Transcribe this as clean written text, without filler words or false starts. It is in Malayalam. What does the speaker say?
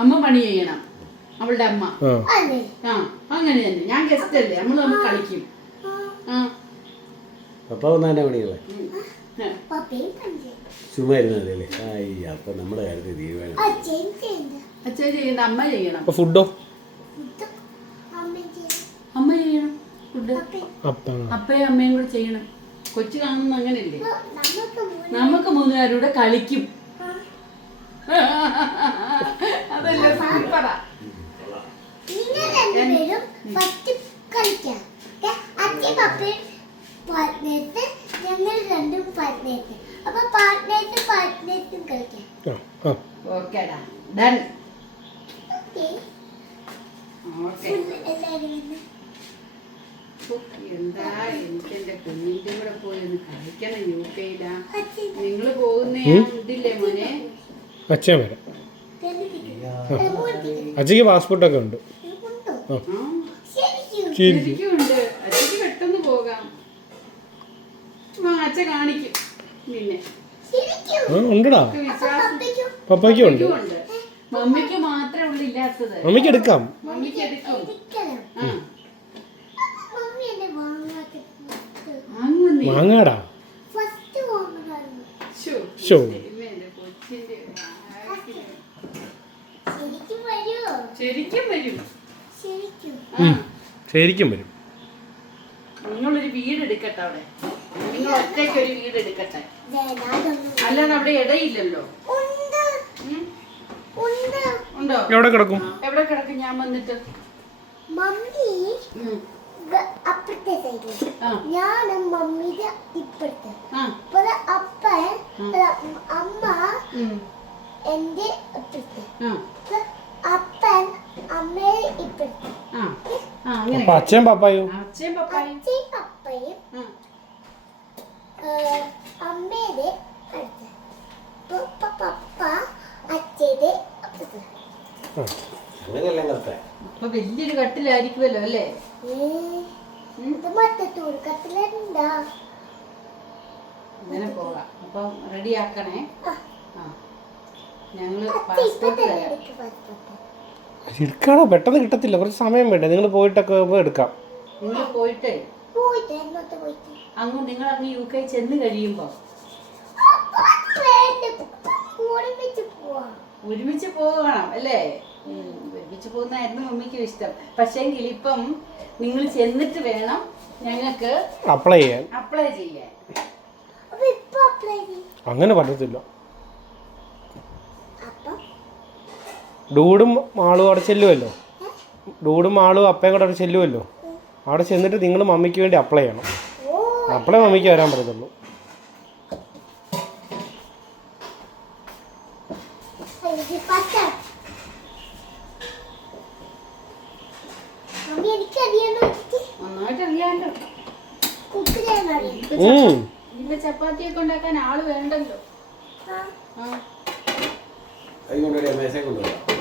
അമ്മ പണി ചെയ്യണം, അവളുടെ അമ്മ. ആ അങ്ങനെ തന്നെ. ഞാൻ ഗസ്റ്റ് അല്ലേ, നമ്മൾ കളിക്കും. പപ്പ വന്നാ പണികളെ ചുമ്മാ ഇരുന്നല്ലേ. അപ്പൊ നമ്മുടെ കാര്യത്തിൽ തീരുമാനം അച്ഛൻ ചെയ്യണ്ട, അമ്മ ചെയ്യണം. ഫുഡോ അമ്മ ചെയ്യണം ഫുഡ്. അപ്പയും അമ്മയും കൂടെ ചെയ്യണം. കൊച്ചു കാണുന്ന അങ്ങനെയല്ലേ. നമുക്ക് 3 പേരും കൂടെ കളിക്കും. അതല്ലേ സൂപ്പറാ. ഓക്കേടാ, ഡൺ. എന്താ എനിക്കെന്റെ കുഞ്ഞിന്റെ കൂടെ പോയി ഒന്ന് കളിക്കണം. യുകെയിലാ നിങ്ങള് പോകുന്ന ഇതില്ലേ മോനെ? അച്ഛൻ വരാം. അച്ഛക്ക് പാസ്പോർട്ടൊക്കെ ഉണ്ട്. ശരിക്കും ഉണ്ട്. അച്ഛക്ക് പെട്ടെന്ന് പോകാം. അച്ഛ കാണിക്കും പിന്നെ. ഉണ്ടടാ, പപ്പയ്ക്കും ഉണ്ട്. മമ്മിക്ക് മാത്രമേ ഉള്ളൂ ഇല്ലാത്തത്. മമ്മിക്ക് എടുക്കാം. മമ്മിക്ക് എടുക്കും. വാങ്ങാടാ. ശരിക്കും വരും. നിങ്ങളൊരു വീട് എടുക്കട്ടെ അവിടെ. നിങ്ങൾ ഒറ്റയ്ക്ക് ഒരു വീട് എടുക്കട്ടെ. അല്ലാതെ അവിടെ ഇടയില്ലല്ലോ. ഉണ്ടോ? എവിടെ കിടക്കും? എവിടെ കിടക്കും? ഞാൻ വന്നിട്ട് മമ്മി അപ്പുറത്തെ സൈഡിൽ, ഞാനും മമ്മിയുടെ ഇപ്പുറത്തെ. അപ്പൻ അമ്മ എന്റെ ഇപ്പുറത്തെ, അപ്പൻ അമ്മയുടെ ഇപ്പുറത്തെ. അച്ഛൻ പപ്പായും അച്ഛയും പപ്പയും അമ്മയുടെ അടുത്ത്, പപ്പ അച്ഛയുടെ അപ്പുറത്തെ. അപ്പൊ വലിയൊരു കട്ടിലായിരിക്കുമല്ലോ അല്ലേ? അങ്ങനെ പോകാം. അപ്പം റെഡി ആക്കണേ. ഞങ്ങള് എടുക്കാണോ? പെട്ടെന്ന് കിട്ടത്തില്ല, കുറച്ച് സമയം വേണ്ടേ? നിങ്ങൾ പോയിട്ടൊക്കെ എടുക്കാം. നിങ്ങൾ പോയിട്ട് അങ്ങ് നിങ്ങൾ അങ്ങ് UK ചെന്ന് കഴിയുമ്പോ ഒരുമിച്ച് പോകണം അല്ലേ? ഒരുമിച്ച് പോകുന്നതായിരുന്നു മമ്മിക്കും ഇഷ്ടം. പക്ഷേങ്കിൽ ഇപ്പം നിങ്ങൾ ചെന്നിട്ട് വേണം ഞങ്ങൾക്ക് അപ്ലൈ ചെയ്യാൻ. അങ്ങനെ പറ്റത്തില്ല. ഡൂഡും മാളും അവിടെ ചെല്ലുമല്ലോ. ഡൂഡും മാളും അപ്പയും കൂടെ അവിടെ ചെല്ലുമല്ലോ. അവിടെ ചെന്നിട്ട് നിങ്ങൾ മമ്മിക്ക് വേണ്ടി അപ്ലൈ ചെയ്യണം. അപ്ലൈ മമ്മിക്ക് വരാൻ പറ്റത്തുള്ളൂ. ചപ്പാത്തിയൊക്കെ ഉണ്ടാക്കാൻ ആള് വേണ്ടല്ലോ. കൊണ്ടുവരാം, മേശ കൊണ്ടുവരാം.